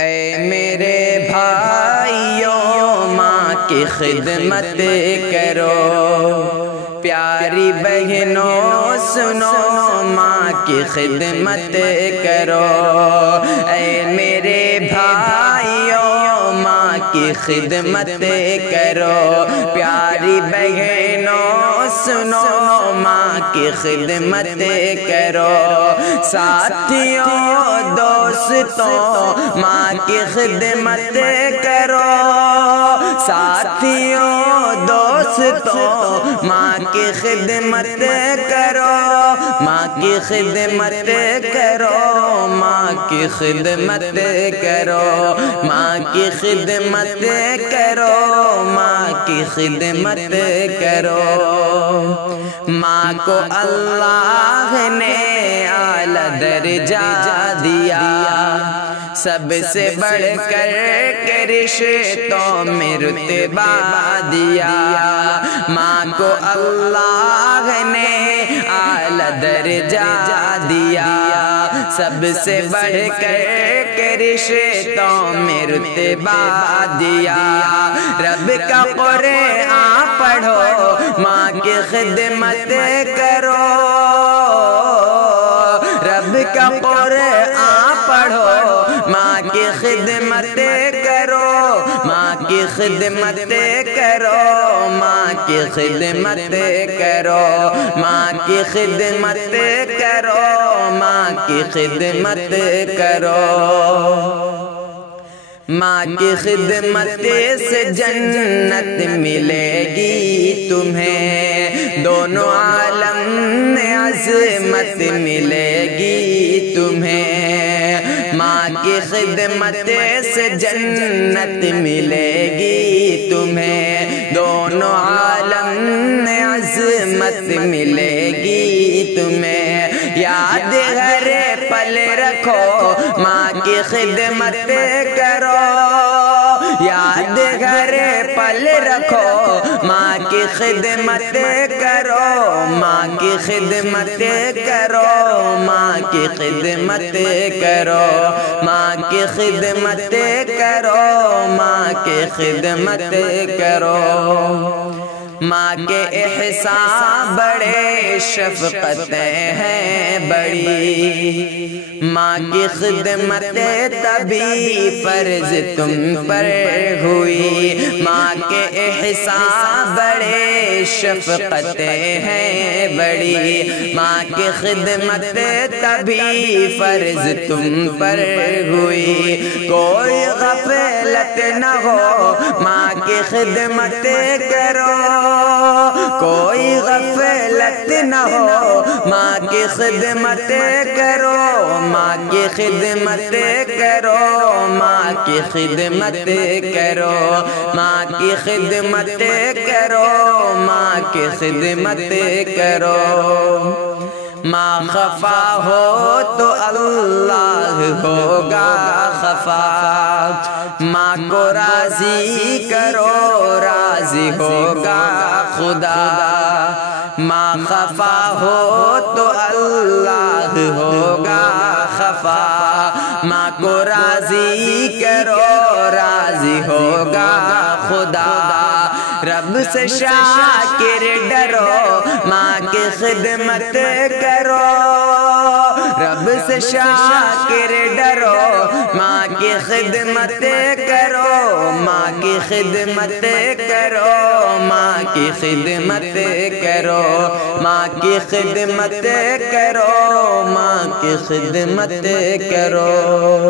اے میرے بھائیوں ماں کی خدمت کرو، پیاری بہنوں سنو ماں کی خدمت کرو۔ اے میرے بھائیوں ماں کی خدمت کرو، پیاری بہنوں سنو ماں کی خدمت کرو۔ ساتھیوں دوستوں ماں کی خدمت کرو، ساتھیوں دوستوں ماں کی خدمت کرو، ماں کی خدمت کرو، ماں کی خدمت کرو، ماں کی خدمت کرو، ماں کی خدمت کرو۔ ماں کو اللہ نے اعلیٰ درجہ دیا، سب سے بڑھ کر کے رشتوں میں رتبہ دیا۔ ماں کو اللہ نے اعلیٰ درجہ دیا، سب سے بڑھ کر کے رشتوں میں رتبہ دیا۔ رب کا قرآن پڑھو، ماں کی خدمت کرو، رب کا قرآن پڑھو، ماں کی خدمت کرو، ماں کی خدمت کرو، ماں کی خدمت کرو، ماں کی خدمت کرو، ماں کی خدمت کرو۔ ماں کی خدمت سے جنت ملے گی تمہیں، دونوں عالم میں عظمت ملے گی تمہیں۔ ماں کی خدمت سے جنت ملے گی تمہیں، دونوں عالم میں عظمت ملے گی تمہیں۔ یاد ہر پل رکھو، ماں کی خدمت کرو، یاد ہر پل رکھو، ماں کی خدمت کرو، ماں کی خدمت کرو، ماں کی خدمت کرو، ماں کی خدمت کرو، ماں کی خدمت کرو۔ ماں کے احسان بڑے، شفقتیں ہیں بڑی، ماں کی خدمت تبھی فرض تم پر ہوئی۔ ماں کے احسان بڑے، شفقتیں ہیں بڑی، ماں کی خدمت تبھی فرض تم پر ہوئی۔ کوئی غفلت نہ ہو، ماں کی خدمت کرو، کوئی غفلت نہ ہو، ماں کی خدمت کرو، ماں کی خدمت کرو، ماں کی خدمت کرو، ماں کی خدمت کرو، ماں کی خدمت کرو۔ ماں خفا ہو تو اللہ ہوگا خفا، ماں کو راضی کرو راضی ہوگا خدا۔ ماں خفا ہو تو اللہ ہوگا خفا، ماں کو راضی کرو راضی ہوگا خدا۔ رب سے شاکر ڈرو، ماں کی خدمت کرو، رب سے شاکر ڈرو، ماں کی خدمت کرو، ماں کی خدمت کرو، ماں کی خدمت کرو، ماں کی خدمت کرو، ماں کی خدمت کرو۔